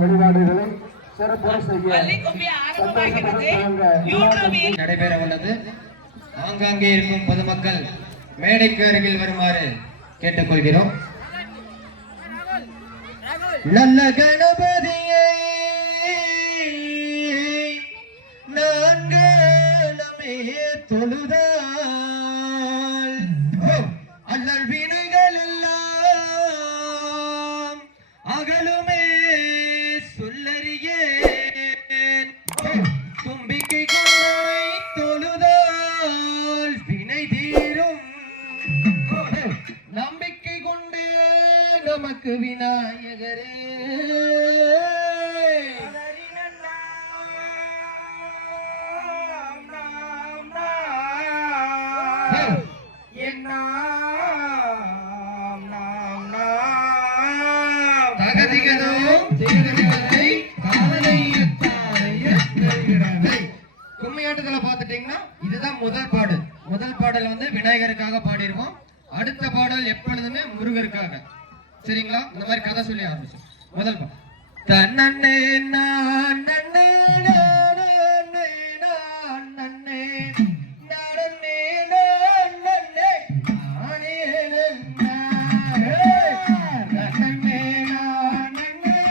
வெளிநாடுகளை சிறப்புற செய்ய நடைபெற உள்ளது. ஆங்காங்கே இருக்கும் பொதுமக்கள் மேடைக்கு அருகில் வருமாறு கேட்டுக்கொள்கிறோம். நல்ல கணபதியை நான்கே தொழுதால் அல்லல் வினைகள் எல்லாம் அகலுமே சொல்லறியேன். தும்பிக்கை கொண்டனை தொழுதால் வினை தீரும். நம்பிக்கை கொண்டு நமக்கு விநாயகரே கும்மியாட்டத்துல பாத்துட்டீங்கன்னா இதுதான் முதல் பாடல். முதல் பாடல் வந்து விநாயகருக்காக பாடிருவோம். அடுத்த பாடல் எப்பொழுதுமே முருகருக்காக. சரிங்களா? இந்த மாதிரி கதை சொல்லி ஆரம்பிச்சோம். முதல் பாடல் தன்னே நான் நன்னே நானே நான் நன்னே நானே நான் நன்னே நானே நன்னே நான் நன்னே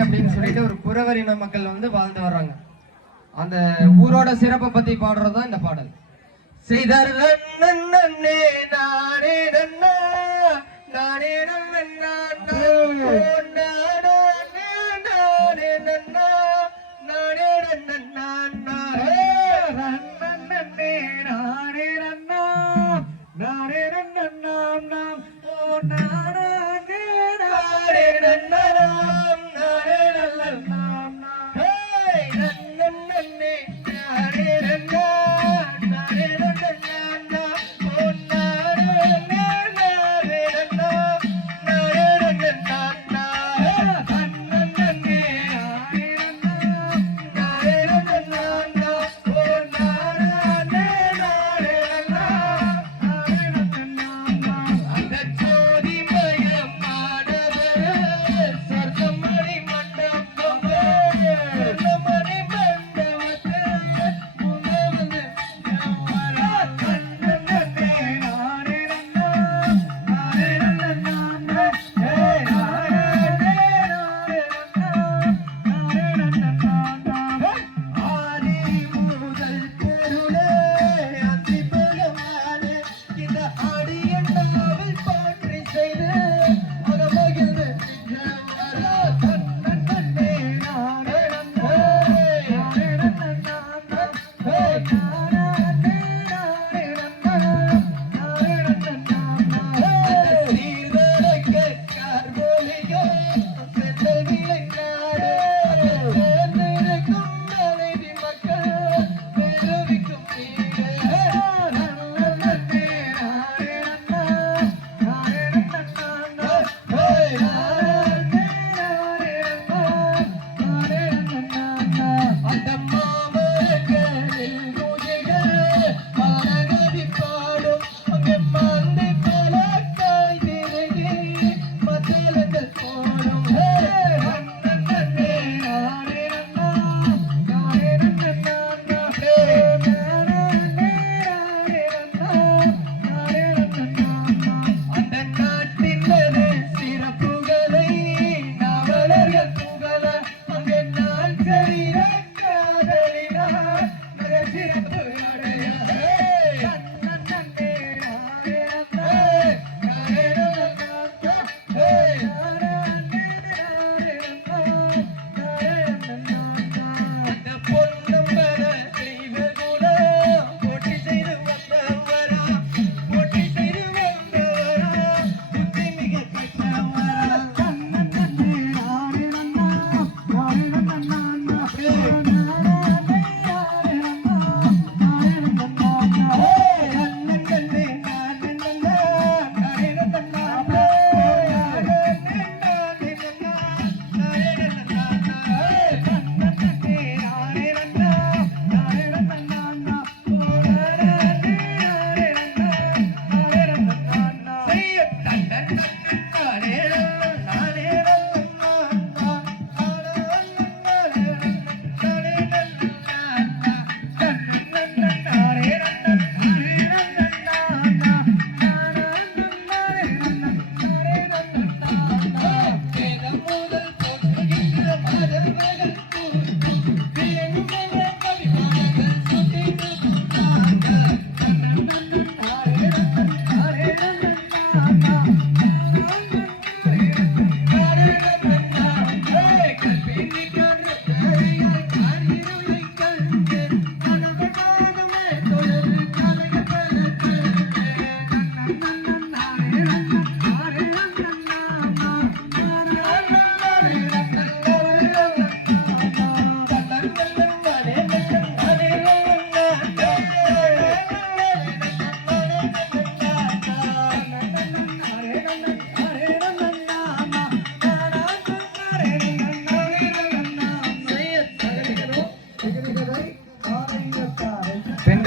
அப்படின்னு சொல்லிட்டு ஒரு புறவரின மக்கள் வந்து வாழ்ந்து வர்றாங்க. அந்த ஊரோட சிறப்பை பத்தி பாடுறதுதான் இந்த பாடல். செய்தார் நன்னே நானே நன்னா நானே நன்னா நானே நன்னா நானே நன்னா நன்னே நானே நன்னா நானே நன்னா ஓ நானே நானே நன்னா நானே நன்னா ஹே நன்னே நானே நன்னா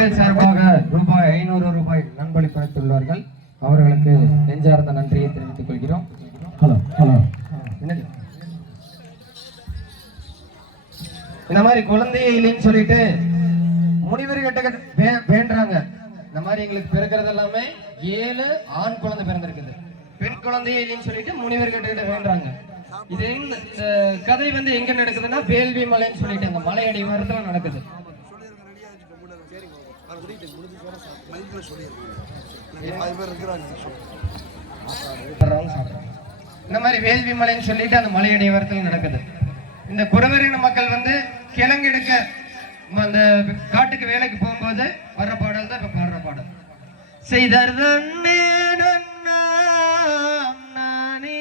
மக்கள் சார்பாக ரூபாய் 500 நன்கொடை அளித்துள்ளார்கள். அவர்களுக்கு நெஞ்சார்ந்த நன்றியை தெரிவித்துக் கொள்கிறோம். Hello hello. இந்த மாதிரி குழந்தையே இல்லைன்னு சொல்லிட்டு முனிவர்கிட்ட வேண்டாங்க. இந்த மாதிரி எங்களுக்கு பிறக்கிறது எல்லாமே 7 ஆண் குழந்தை பிறந்திருக்குது, பெண் குழந்தையே இல்லைன்னு சொல்லிட்டு முனிவர்கிட்ட வேண்டாங்க. இது இந்த கதை வந்து எங்க நடக்குதுன்னா வேள்வி மலைன்னு சொல்லிட்டு இந்த மலை அடிவாரத்துல நடக்குது. இந்த மாதிரி வேள்வி மலைன்னு சொல்லிட்டு அந்த மலை அடிவாரத்துல நடக்குது. இந்த குறவரின மக்கள் வந்து கிழங்கு எடுக்க அந்த காட்டுக்கு வேலைக்கு போகும்போது வர்ற பாடல் தான் இப்ப பாடுற பாடல். செய்தார் தன்னே தன்னே நானே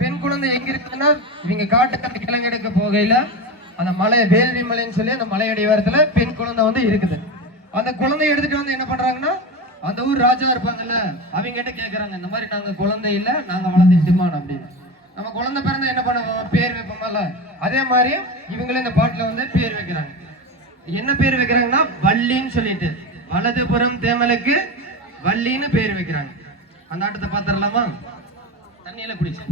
பெண் குழந்தை எங்க இருக்குன்னா இவங்க காட்டுக்கு கிழங்கு எடுக்க போகையில அந்த மலை வேள்வி மலைன்னு சொல்லி அந்த மலை அடிவாரத்துல பெண் குழந்தை வந்து இருக்குது. அந்த குழந்தைய எடுத்துட்டு வந்து என்ன பண்றாங்கன்னா அந்த ஊர் ராஜா இருப்பாங்கல்ல அவங்க கிட்ட கேக்குறாங்க, இந்த மாதிரி நாங்க குழந்தை இல்ல நாங்க வளர்ந்துட்டுமான் அப்படின்னு. நம்ம குழந்தை பிறந்தா என்ன பண்ணுவோம், பேர் வைப்போம்ல, அதே மாதிரி இவங்களும் இந்த பாட்டுல வந்து பேர் வைக்கிறாங்க. என்ன பேர் வைக்கிறாங்கன்னா வள்ளின்னு சொல்லிட்டு, வலதுபுறம் தேமலுக்கு வள்ளின்னு பேர் வைக்கிறாங்க. அந்த ஆட்டத்தை பார்த்துடலாமா? தண்ணியில குடிச்சு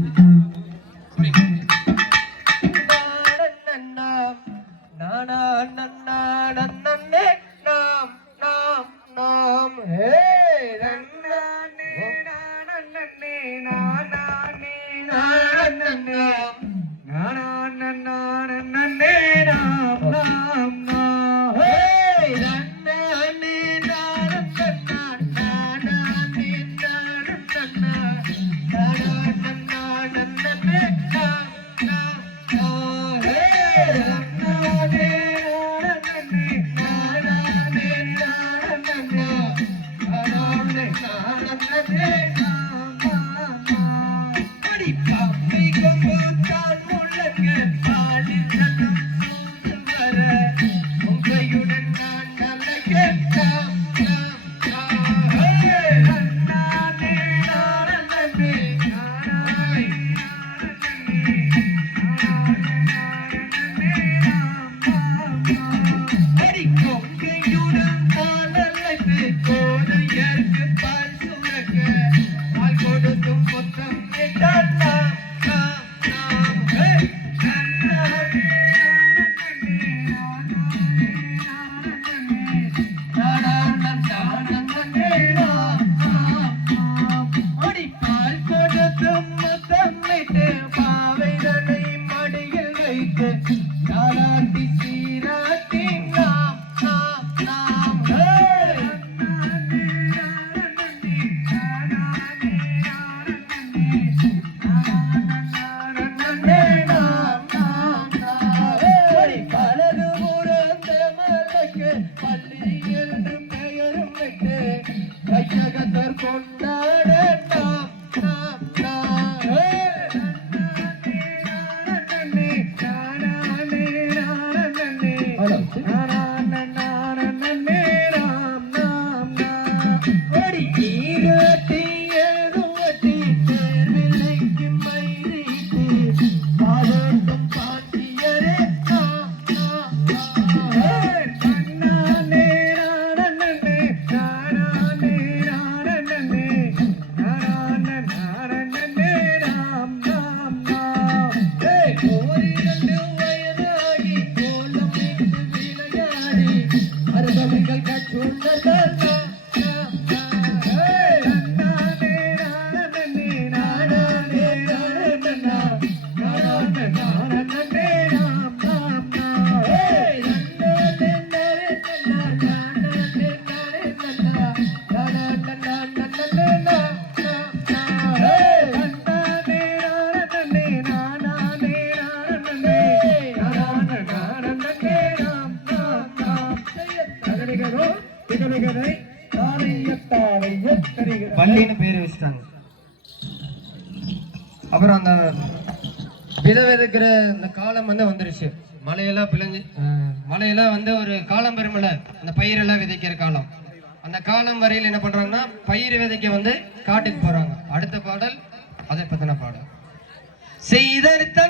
வள்ளின்னு பேரு வச்சுட்டாங்க. அப்புறம் அந்த விதை விதைக்கிற இந்த காலம் வந்து வந்துருச்சு. மழையெல்லாம் பிழைஞ்சு மழையெல்லாம் வந்து ஒரு காலம் பெருமல அந்த பயிரெல்லாம் விதைக்கிற காலம். அந்த காலம் வரையில் என்ன பண்றாங்கன்னா பயிர் விதைக்க வந்து காட்டுக்கு போறாங்க. அடுத்த பாடல் அதை பத்தின பாடல். செய்தடுத்த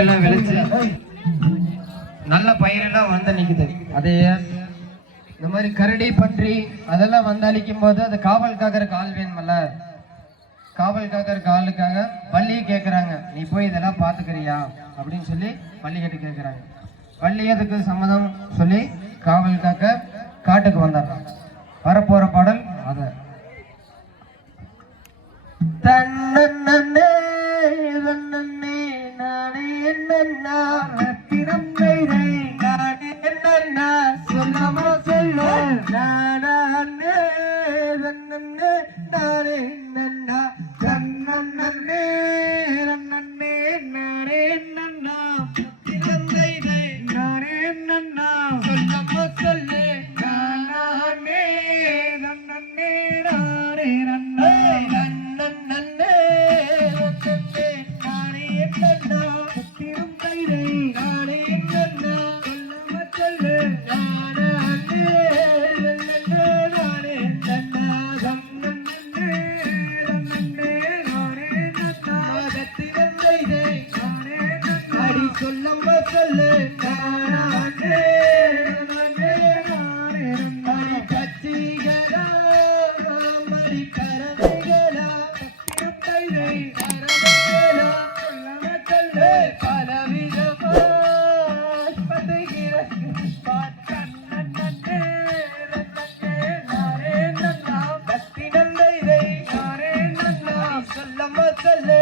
எல்லாம் விளைச்சு நல்ல பயிரெல்லாம் வந்து நிக்குது. அதே இந்த மாதிரி கரடி பன்றி அதெல்லாம் வந்து அழிக்கும் போது அது காவல் காக்கிற ஆள் வேணுமல்ல, காவல் காக்கிற ஆளுக்காக பள்ளி கேட்குறாங்க, நீ போய் இதெல்லாம் பார்த்துக்கிறியா அப்படின்னு சொல்லி பள்ளி கேட்டு கேட்குறாங்க. பள்ளி எதுக்கு சம்மதம் சொல்லி காவல் காக்க காட்டுக்கு வந்தாங்க. வரப்போற பாடல் அத தன்னே தன்னே நானே என்னன்னா ரத்தினம் கைதை நானே என்னன்னா சொல்லாம சொல்லு நானே தன்னே நானே என்னன்னா தன்னே தன்னே நானே என்னன்னா ரத்தினம் கைதை நானே என்னன்னா சொல்லாம சொல்லு நானே தன்னே நானே நன்னே நன்னே நன்னே நானே என்னன்னா ரத்தினம் கைதை நானே என்னன்னா சொல்லாம சொல்லு நானே சொல்லம்ப சொல்லு கட்சிகளா மடி கரமைகளா சொல்லம சொல்லு பலவிதமா சொல்லம சொல்லு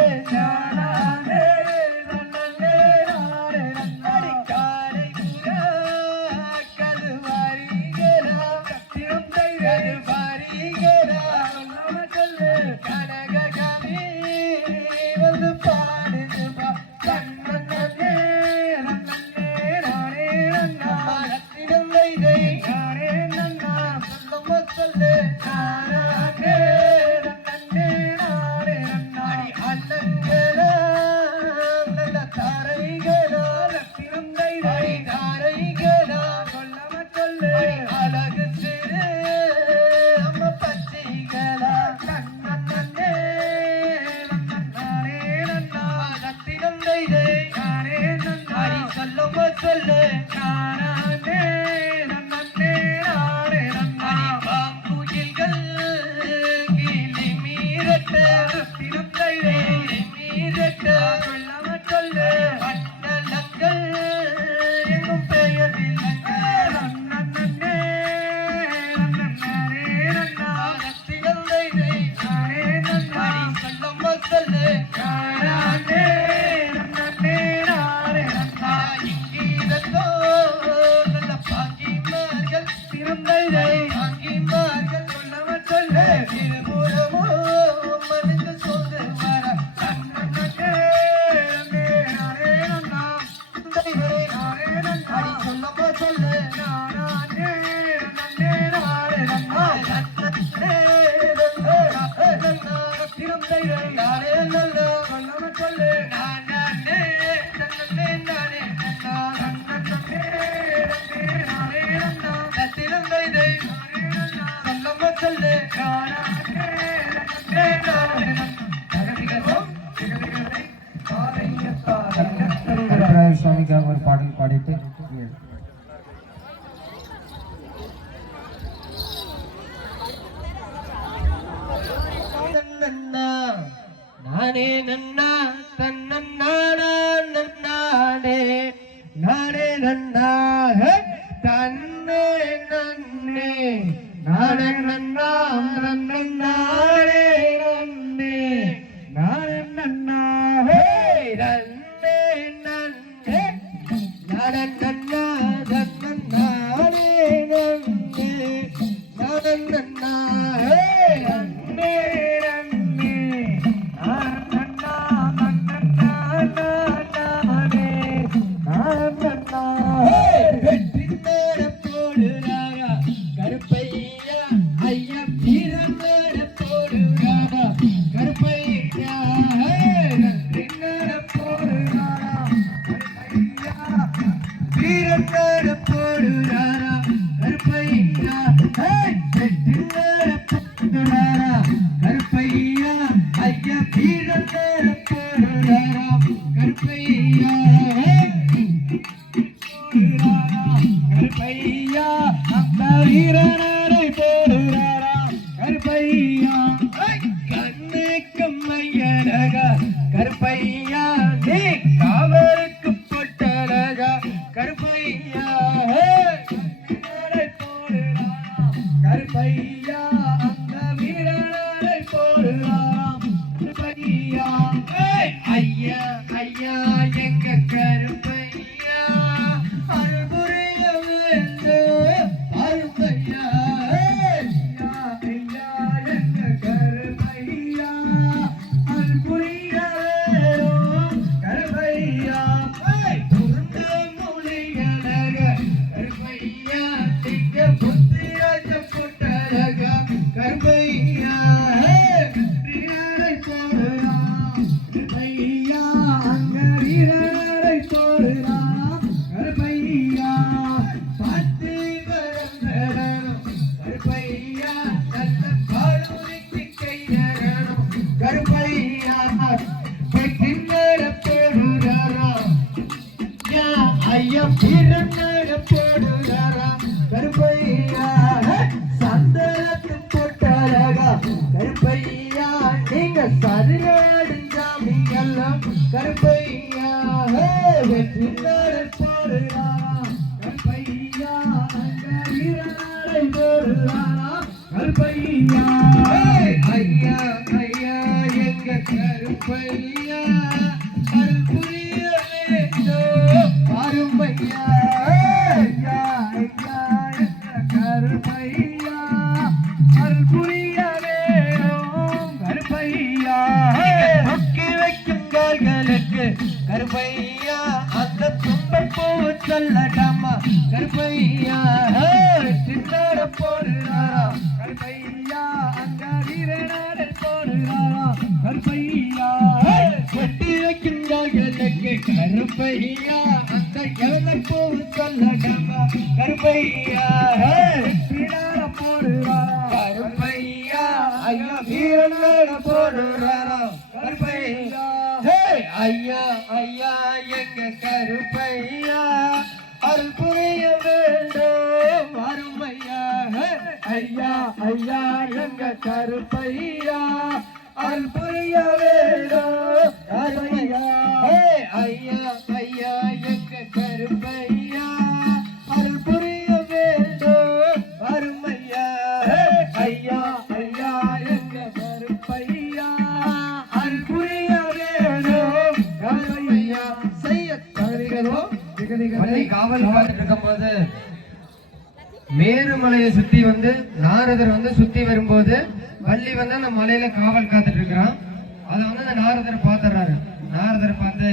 சுவாமிக்காக ஒரு பாடல் பாடிட்டு நானே நன்னா தன்னே நன்னாடே நானே நன்னா தன்னே நன்னே நானே நன்னா நன்னாடே நன்னே நானே நன்னா ஹே நன்னே நன்னே நானே நன்னா தன்னாடே நன்னே நானே நன்னா ஹே நன்னே கருப்பையா ஐயா பொட்டழகா கருப்பையா நீ காவலுக்கு பொட்டழகா கருப்பையா கருப்பையா அந்த வீரனை போடுறாம் கருப்பையா ஐயா ஐயா எங்க கருப்பையா அருள்புரிய வேண்டும் அருப்பையா ஐயா ஐயா எங்க கருப்பையா அருள்புரிய வேண்டும் கருப்பையா குருந்த மொழியழக கருப்பையா திங்க புத்திராஜ பொட்டழக கருப்பையா வீரனை போடுறாம் கருப்பையா அங்க வீரனை போடுறாம் கருப்பையா பத்தி வரணும் கருப்பையா நல்ல பாடுரிக்கு கை நரணும் கருப்பையா வெற்றிநட போடுறாராம் ஐயா வீரநட போடுறாராம் கருப்பையா சந்தனத்து பொட்டழகா கருப்பையா நீங்க சரியாடுஞ்சாமி எல்லாம் கருப்பையா வெற்றி நாடு போடுறாராம் கருப்பையா அங்க வீரநாடை போடுறாராம் கருப்பையா ஐயா ஐயா எங்க கருப்பையா அருள் புரிய வேண்டும் அருமையா ஐயா ஐயா எங்க கருப்பையா அருள் புரிய வேண்டும் கருப்பையா முக்கி வைக்கும் கால்களுக்கு கருப்பையா அந்த துன்பப்பூ சொல்லடாமா கருப்பையா சின்னட போடுறாரா கருப்பையா அங்க வீரநாட போடுறாரா கருப்பையா வெட்டி வைக்கும் கால்களுக்கு கருப்பையா அந்த எவனப்பூ சொல்லடாமா கருப்பையா சின்னட போடுறாரா கருப்பையா ஐயா வீரநாட போடுறாரா கருப்பையா ஐயா ஐயா எங்க கருப்பையா அருள் புரிய வேண்டும் அருமையா ஐயா ஐயா எங்க கருப்பையா அருள் புரிய வேண்டும் அருமையா ஐயா ஐயா எங்க கருப்பையா அருள் புரிய வேண்டும் அருமையா ஐயா ஐயா எங்க கருப்பையா அருள் புரிய வேண்டும் அருமையா செய்ய தருகிறதோ வள்ளி காவல் பார்த்துட்டு இருக்கும்போது மேருமலையை சுத்தி வந்து நாரதர் வந்து சுத்தி வரும்போது வள்ளி வந்து அந்த மலையில காவல் காத்துட்டு இருக்கிறான். அதை வந்து அந்த நாரதர் பாத்துறாரு. நாரதர் பார்த்து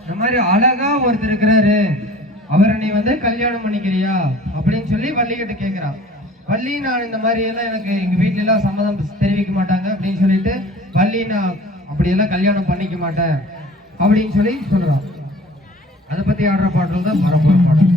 இந்த மாதிரி அழகா ஒருத்தர் இருக்கிறாரு, அவரை நீ வந்து கல்யாணம் பண்ணிக்கிறியா அப்படின்னு சொல்லி வள்ளி கிட்ட கேட்கிறான். வள்ளி நான் இந்த மாதிரி எல்லாம் எனக்கு எங்க வீட்டுல எல்லாம் சம்மதம் தெரிவிக்க மாட்டாங்க அப்படின்னு சொல்லிட்டு வள்ளி நான் அப்படியெல்லாம் கல்யாணம் பண்ணிக்க மாட்டேன் அப்படின்னு சொல்லி சொல்றான். அதை பத்தி ஆடுற பாடல் தான் வரப்போற பாடல்.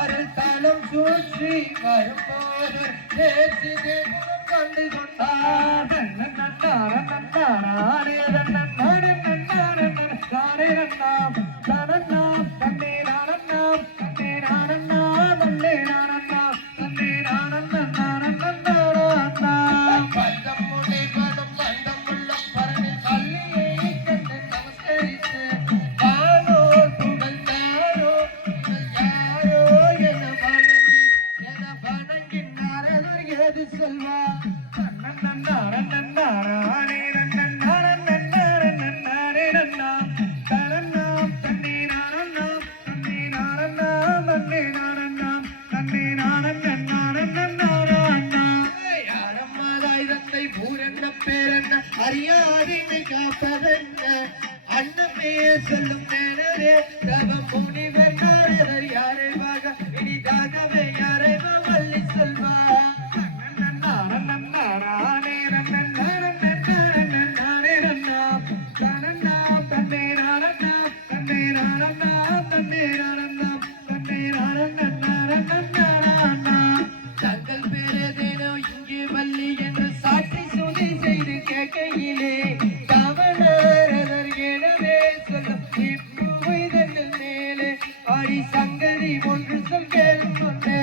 அருள்தலம் சூழ்ச்சி வரும்போது தேசிகே கண்டு கொண்டார். அறியாதினை காப்பதென்ன அன்னமே சொல்லும் நேரரே தவம் முனிவர் நாரதர் யாரை வாக இனிதாகவே யாரை வள்ளி சொல்வா தங்கள் பேரதேனோ இங்கு வள்ளி என்று சாட்சி சுதி செய்து கேட்கையிலே தவணரதர் எனவே சொல்லும் இப்பூதனில் மேலே ஆடி சங்கதி ஒன்று சொல் கேள்வொன்னே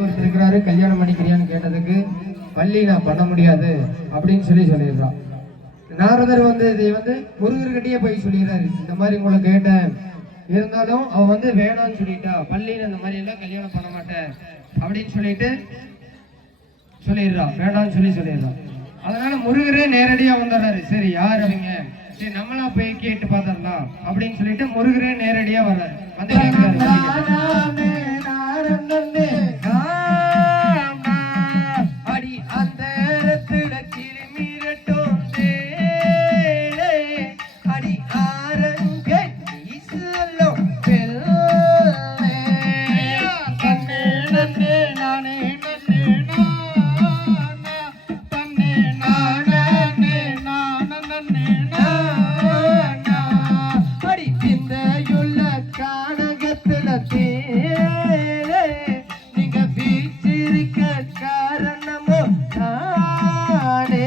ஒருத்தர் இருக்கிறாரு கல்யாணம் பண்ணிக்கிறியான்னு கேட்டதுக்கு பள்ளி நான் பண்ண முடியாது அப்படின்னு சொல்லிடுறான். நாரதர் இதை முருகர்கிட்டயே போய் சொல்லிடுறாரு, இந்த மாதிரி உங்களை கேட்டேன், இருந்தாலும் அவ வேணான்னு சொல்லிட்டா, பள்ளின்னு அந்த மாதிரி எல்லாம் கல்யாணம் பண்ண மாட்டேன் அப்படின்னு சொல்லிடுறான், வேண்டாம்னு சொல்லிடுறான். அதனால முருகரே நேரடியா வந்துடுறாரு. சரி யார் அவங்க, சரி நம்மளா போய் கேட்டு பார்த்தரலாம் அப்படின்னு சொல்லிட்டு முருகரே நேரடியா வர்றாரு. அடி அந்த இடத்துல கிளிமீரட்டும் அடி ஆரங்க சொல்லும் அடி சிந்தையுள்ள கானகத்துல நீங்க வீச்சிருக்க காரணமோ நானே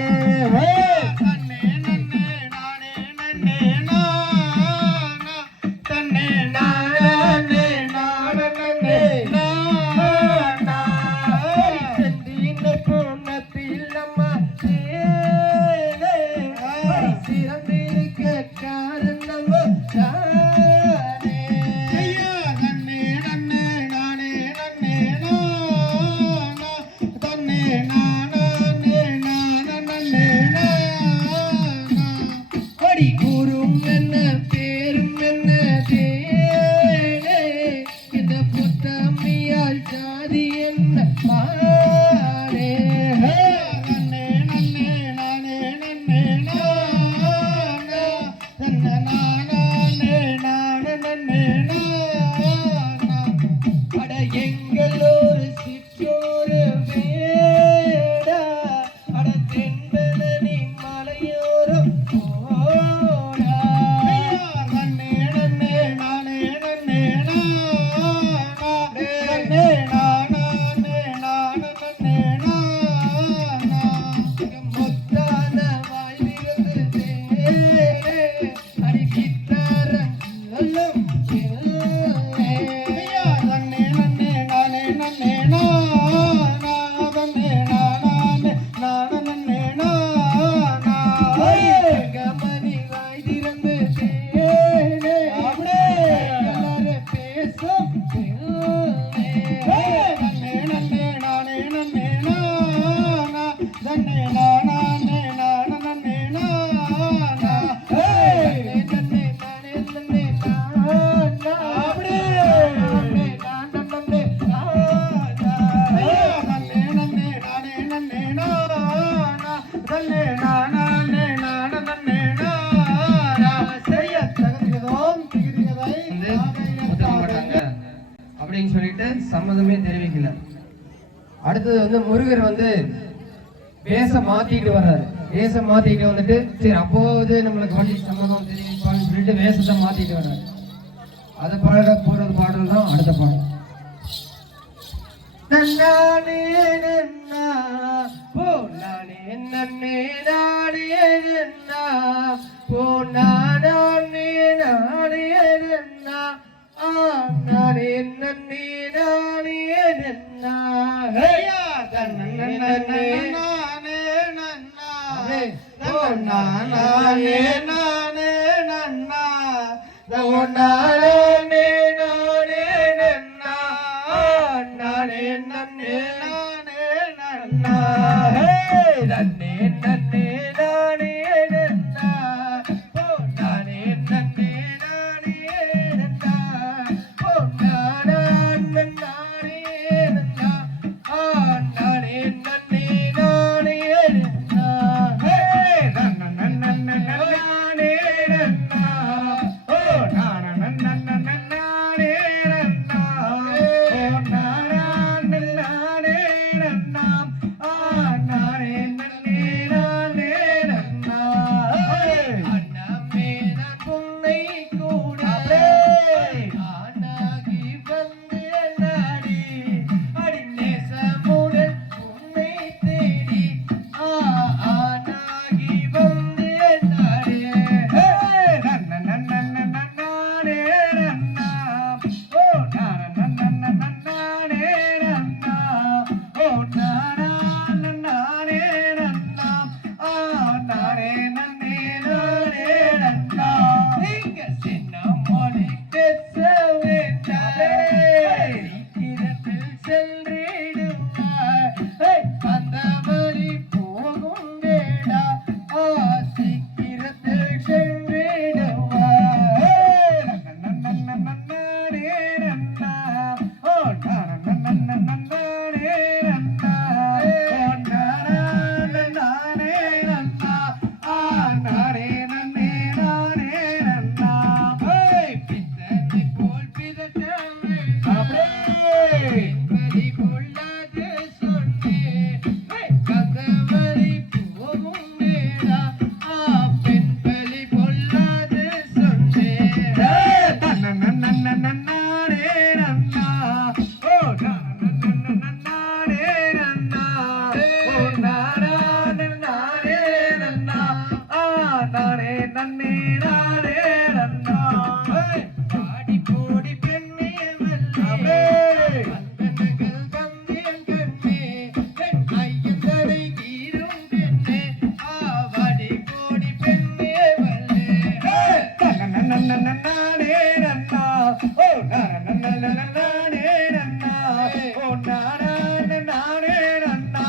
அப்படின்னு சொல்லிட்டு சம்மதமே தெரிவிக்கல. அடுத்தது வந்து முருகர் வந்து வேஷம் மாத்திட்டு வர்றாரு. வேஷம் மாத்திட்டு வந்துட்டு சரி அப்போது நம்மளுக்கு வள்ளி சம்மதம் தெரிவிப்பான்னு சொல்லிட்டு வேஷத்தை மாத்திட்டு வர்றாரு. அதை பாட போறது பாடல் தான் அடுத்த பாடல். நன்னானே நன்னா போனானே நன்னே நானே நன்னா போனானே நானே நன்னா நானே நன்னே நானே நன்னா ஹையா தன்னே நன்னே நானே நன்னா போனானே நானே நன்னா போனானே நானே நன்னா நானே நன்னே நானே நன்னா ஹே நன்னே நன்னே நானே நன்னா போனானே நன்னே நானே நன்னா போனானே நானே நன்னா நானே நன்னே நானே நன்னா ஹே நன்ன நன்ன நானே நன்னா ஓ நான நன்ன நானே நன்னா ஓ நானே நானே நன்னா நானே நன்னே நானே நன்னா அண்ணாமே நான் உன்னை கூட ஆனாகி வந்து நாடி அடி நேசமுடன் உன்னை தேடி ஆனாகி வந்து நாடி நன்ன நன்ன நானே நன்னா ஓ நான நன்ன நானே நன்னா ஓ நானே நன்னா நானே நன்னே நானே நன்னா இங்க சின்ன மொழி பேச வேண்டாரே சீக்கிரத்தில் சென்றிடுமா அந்த வழி போகும் வேடா சீக்கிரத்தில் சென்றிடுமா நன்னானே நன்னா ஓ நானே நன்னானே நன்னா ஓ நானே நன்னா நானே நன்னே நானே நன்னா பித்தனை போல் பிதற்ற என்பதை பொல்லாது சொன்னேன் கந்தவரை போகும் வேடா பெண் பலி பொல்லாது சொன்னேன் நன்னானே நன்னா ஓ நன்னானே நன்னா ஓ நானே நன்னா நானே நன்னே நானே நன்னா பாடி போடி பெண்ணே வல்லே வந்தனகள் வந்தேன் கண்ணே பெண் ஐயந்தரை கீரும் பெண்ணே வாடி போடி பெண்ணே வல்லே நன்னானே நன்னா ஓ நானே நன்னா ஓ நானே நன்னா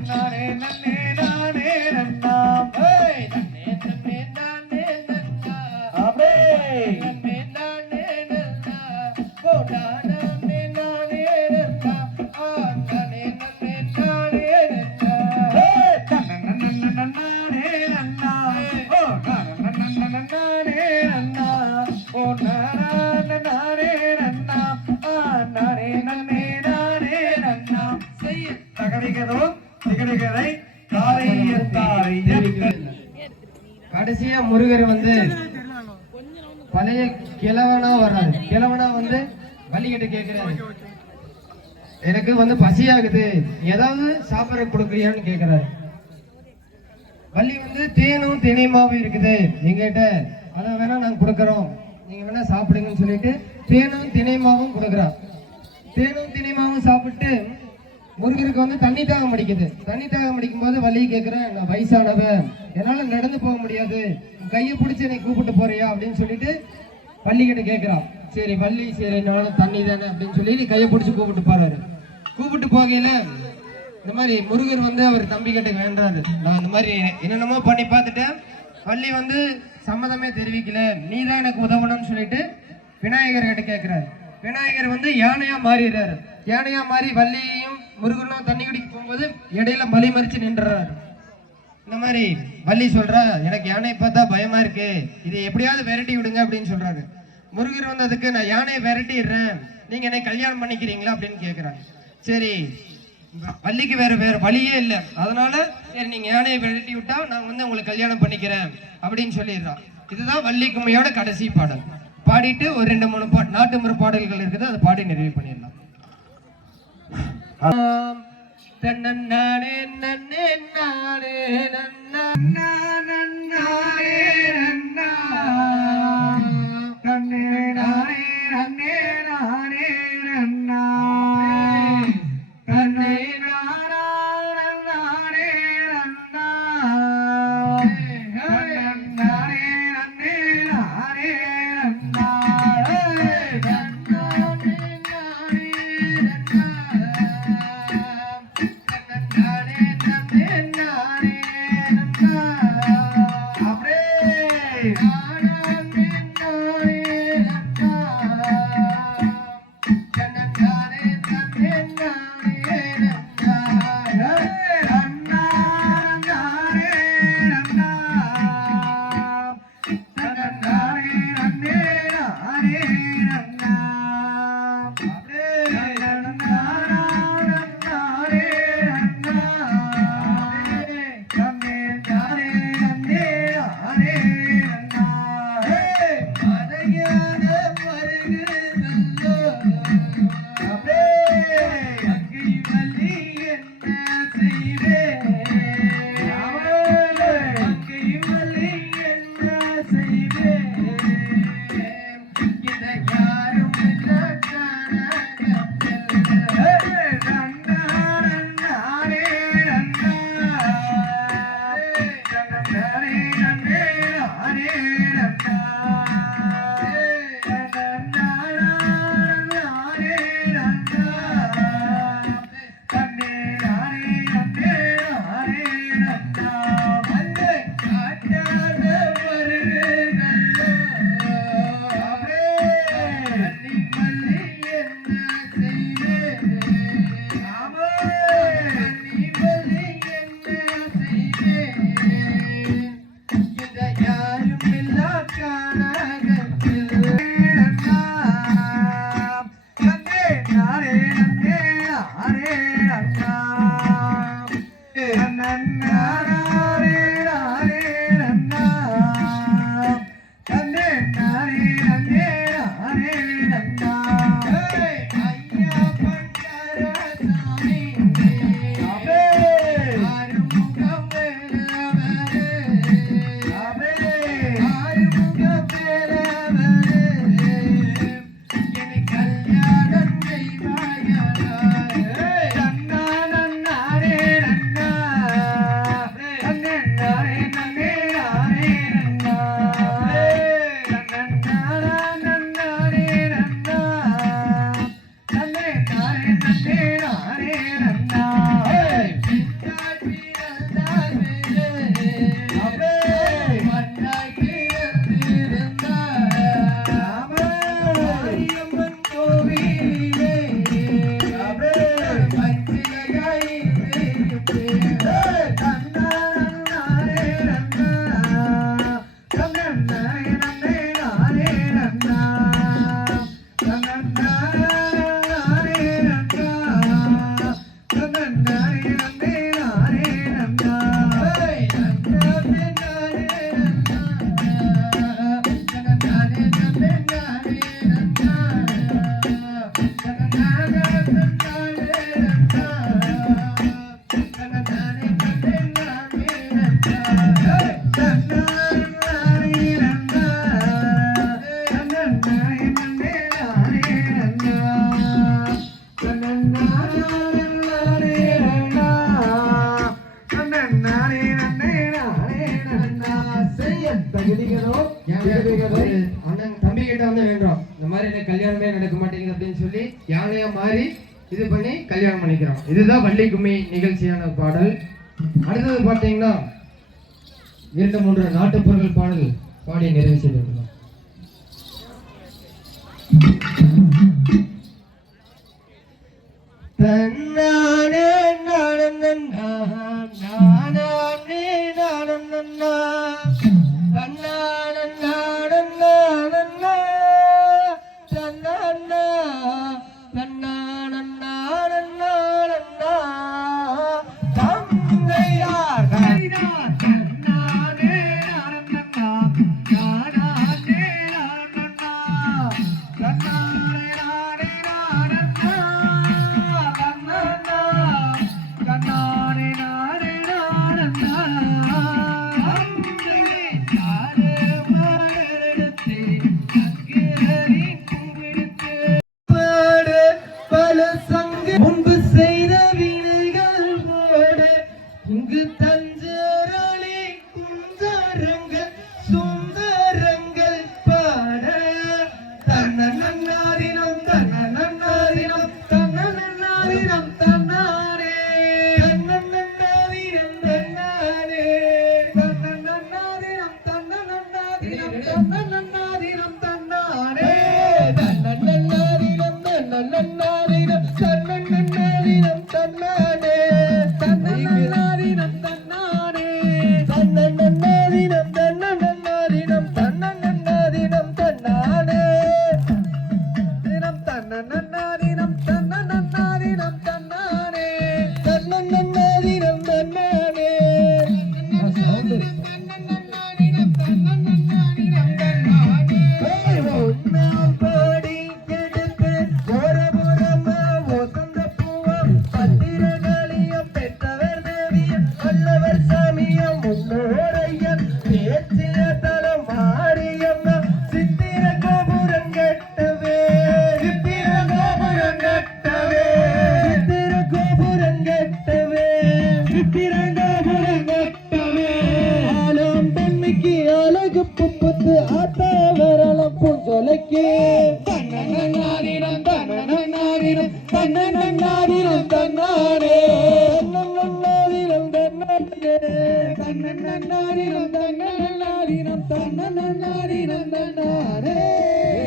நானே நன்னே நானே நன்னா நன்னே நன்னே நானே நன்னா நன்னே நானே நன்னா ஓ நானே நானே நன்னா நானே நன்னே நானே நன்னா நன்னானே நன்னா ஓ நானே நன்னா ஓ நானே நன்னா நானே நன்னே நானே நன்னா செய்ய தகரிகதும் திகரிகதை தாரையத்தாரை கடைசியா முருகர் வந்து பழைய கிழவனா வர்றாரு. கிழவனா வந்து வள்ளிகிட்ட கேட்கிறாரு, எனக்கு வந்து பசியாகுது, ஏதாவது சாப்பிட கொடுக்குறியான்னு கேட்கிறாரு. வள்ளி வந்து தேனும் திணைமாவும் இருக்குது எங்கிட்ட, அதை வேணா நாங்க கொடுக்கறோம், நீங்க வேணா சாப்பிடுங்கன்னு சொல்லிட்டு தேனும் திணைமாவும் கொடுக்குறான். தேனும் திணைமாவும் சாப்பிட்டு முருகருக்கு வந்து தண்ணி தாகம் அடிக்குது. தண்ணி தாகம் அடிக்கும் போது வள்ளி கேட்கிறேன், நான் வயசானவன், என்னால நடந்து போக முடியாது, கையை பிடிச்சி என்னை கூப்பிட்டு போறியா அப்படின்னு சொல்லிட்டு வள்ளி கிட்ட கேட்கிறான். சரி வள்ளி, சரி நானும் தண்ணி தானே அப்படின்னு சொல்லி நீ கையை பிடிச்சி கூப்பிட்டு போறாரு. கூப்பிட்டு போகையில இந்த மாதிரி முருகர் வந்து அவர் தம்பி கிட்ட வேண்டாரு, நான் இந்த மாதிரி என்னென்னமோ பண்ணி பார்த்துட்டேன், வள்ளி வந்து சம்மதமே தெரிவிக்கல, நீ தான் எனக்கு உதவணும்னு சொல்லிட்டு விநாயகர் கிட்ட கேட்கிறாரு. விநாயகர் வந்து யானையா மாறிடுறாரு. யானையா மாறி வள்ளியையும் முருகனும் தண்ணி குடிக்க போகும்போது இடையில மலை மறிச்சு நின்றுறாரு. இந்த மாதிரி வள்ளி சொல்றா, எனக்கு யானையை பார்த்தா பயமா இருக்கு, இதை எப்படியாவது விரட்டி விடுங்க அப்படின்னு சொல்றாரு. முருகர் வந்து அதுக்கு நான் யானையை விரட்டிடுறேன், நீங்க என்னை கல்யாணம் பண்ணிக்கிறீங்களா அப்படின்னு கேட்குறாங்க. சரி, வள்ளிக்கு வேற வழியே இல்லை, அதனால சரி நீங்க யானையை விரட்டி விட்டா நான் வந்து உங்களுக்கு கல்யாணம் பண்ணிக்கிறேன் அப்படின்னு சொல்லிடுறான். இதுதான் வள்ளி கும்மியோட கடைசி பாடல். பாடிட்டு ஒரு 2-3 நாட்டுப்புற பாடல்கள் இருக்குது, அதை பாடி நிறைவு பண்ணிடலாம். தன்னே நன்னே நானே நன்னா நானே நன்னா நன்னே நானே நன்னே நானே நன்னா நன்னே நானே நானே நன்னா நன்னே நன்னே நானே நன்னா அண்ணன் தம்பி கிட்ட வந்து வேண்டாம், இந்த மாதிரி எனக்கு கல்யாணமே நடக்க மாட்டேங்குது அப்படின்னு சொல்லி யானையா மாறி இது பண்ணி கல்யாணம் பண்ணிக்கிறோம். இதுதான் வள்ளி கும்மி நிகழ்ச்சியான பாடல். அடுத்தது பார்த்தீங்கன்னா 2-3 நாட்டுப்புறங்கள் பாடல் பாடி நிறைவு செய்து தன்னானே நானந்தன்னா நானே நானந்தன்னா தன்னானே நானந்தன்னா தன்னானே தன்னாரினம் தன்னன்னாரினம் தன்னானே தன்னன்னாரினம் தன்னானே தன்னன்னாரினம் தன்னன்னாரினம் தன்னன்னாரினம் தன்னானே தினம் தன்னன்னாரினம் தன்னன்னாரினம் தன்னானே தன்னன்னாரினம் தன்னானே ஒன்னாம் படி எடுத்து ஓரபுறமா ஒசந்த பூவம் பத்திரகாளியம் பெற்றவர் தேவியம் வல்லவர் சாமியம் முன்னோரையன் பேச்சிய தலம் மாரியம்மா சித்திர கோபுரம் கட்டவே சித்திர கோபுரம் கட்டவே சித்திர கோபுரம் கட்டவே சித்திர கோபுரம் கட்டவே ஆலம் பெண்மைக்கு அழகு புப்புத்து ஆத்தா வரலம் பூஞ்சொலைக்கு தன்னன்னாரினம் தன்னன்னாரினம் தன்னன்னாரினம் தன்னாரே தன்னன்னாரினம் தன்னாரே தன்னன்னாரினம் தன்னன்னாரினம் தன்னன்னாரினம் தன்னாரே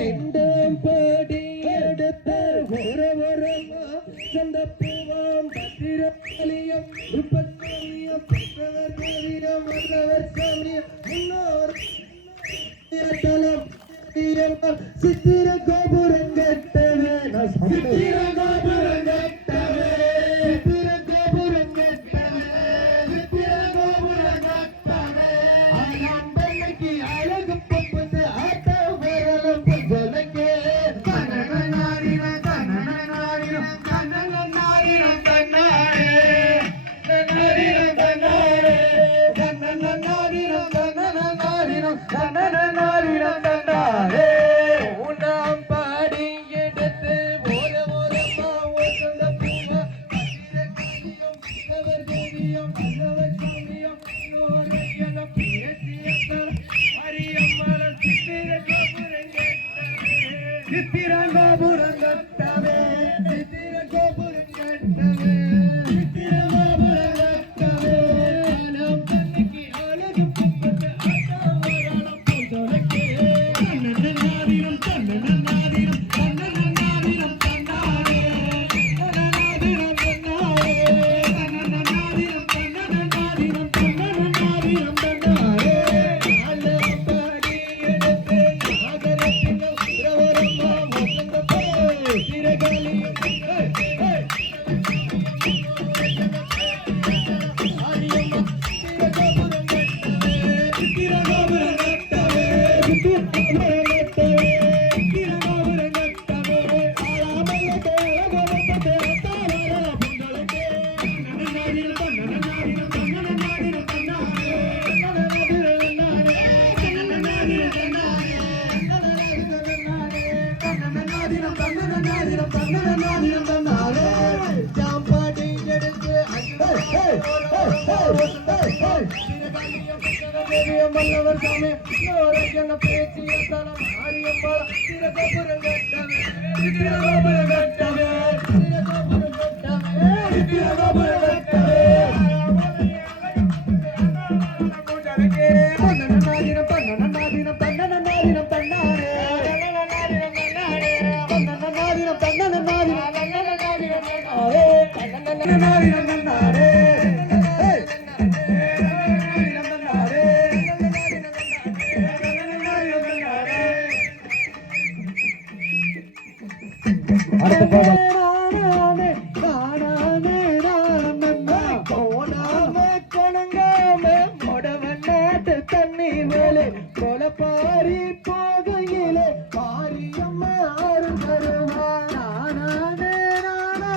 ரெண்டாம் படி எடுத்து ஒரவரமா சந்த பூவாம் பத்திரகாளியம் உபசாமியம் பெற்றவர் தேவியம் வல்லவர் சாமியம் முன்னோர் தலம் சித்திர கோபுரம் கட்டவே சித்திர கோபுரம் கட்டவே சித்திர கோபுரம் கட்டவே சித்திர கோபுரம் கட்டவே ஆலாம் பெண்மைக்கு அழகு பொம்புது ஆட்ட வரலம் பொஞ்சொலைக்கே தன்னன்னாரினம் தன்னன்னாரினம் தன்னன்னாரினம் தன்னாரே தன்னன்னாரினம் தன்னாரே தன்னன்னாரினம் தன்னன்னாரினம் தன்னன்னாரினம் தன்னாரே மூணாம் பாடி எடுத்து ஓரமா ஒசந்த பூவா பத்திரகாளியம் வல்லவர் தேவியம் வல்லவர் சாமியம் முன்னோரையனம் பேசிய அரியம்மலம் சித்திர கோபுரம் கட்டவே சித்திர கோபுரம் கட்டவே சித்திர கோபுரம் கட்டவே ஆலம் தன்னைக்கு அழகு புப்பத்து ஆட்டா வரலம் பூஞ்சொலைக்கே தன்னன்னாரினம் தன்னன்னாரினம் தன்னன்னாரினம் தன்னாரே தன்னன்னாரினம் தன்னாரே தன்னன்னாரினம் தன்னன்னாரினம் தன்னன்னாரினம் தன்னாரே ஆலம் பாடி எடுத்து நாகரத்தினம் இரவரம்மா வசந்த போய் திரகாளியம் வல்லவர் சாமி என்ன பேச்சிய தலம் ஆரியம்பாளம் சித்திர கோபுரம் கட்டவே சித்திர கோபுரம் கட்டவே சித்திர கோபுரம் கட்டவே சித்திர கோபுரம் கட்டவே தன்னன்னாரினம் தன்னன்னாரினம் தன்னன்னாரினம் தன்னாரே தன்னன்னாரினம் தன்னன்னாரினம் தன்னன்னாரினம் தன்னாரே அடுத்த பாடல் தண்ணி மேலே கொலப்பாரி போகையிலே பாரியம்மா ஆறு தருவா நானே நானே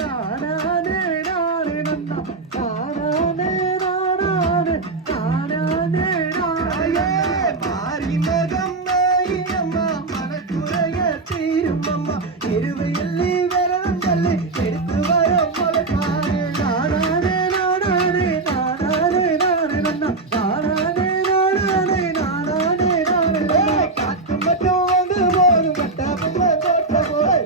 நானே நானே நன்னா நானே நானே நானே நானே மாறி மகம் அம்மா மனக்குறைய தீரும் அம்மா இருவையில் விரலம் தள்ளி எடுத்து வரும் மலைப்பாரு நானே நானே நானே நானே நன்னா நானே நானே நானே நானே காத்து மட்டும் வந்து போதும் கட்டாம தோட்ட போய்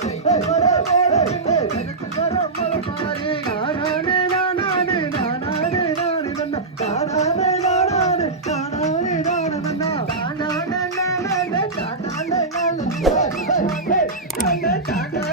எடுத்து வரும் மலைப்பாரு நானே நானே நானே நானே நன்னா நானே நானே நானே நானே நன்னா நானே நானே நானே நானே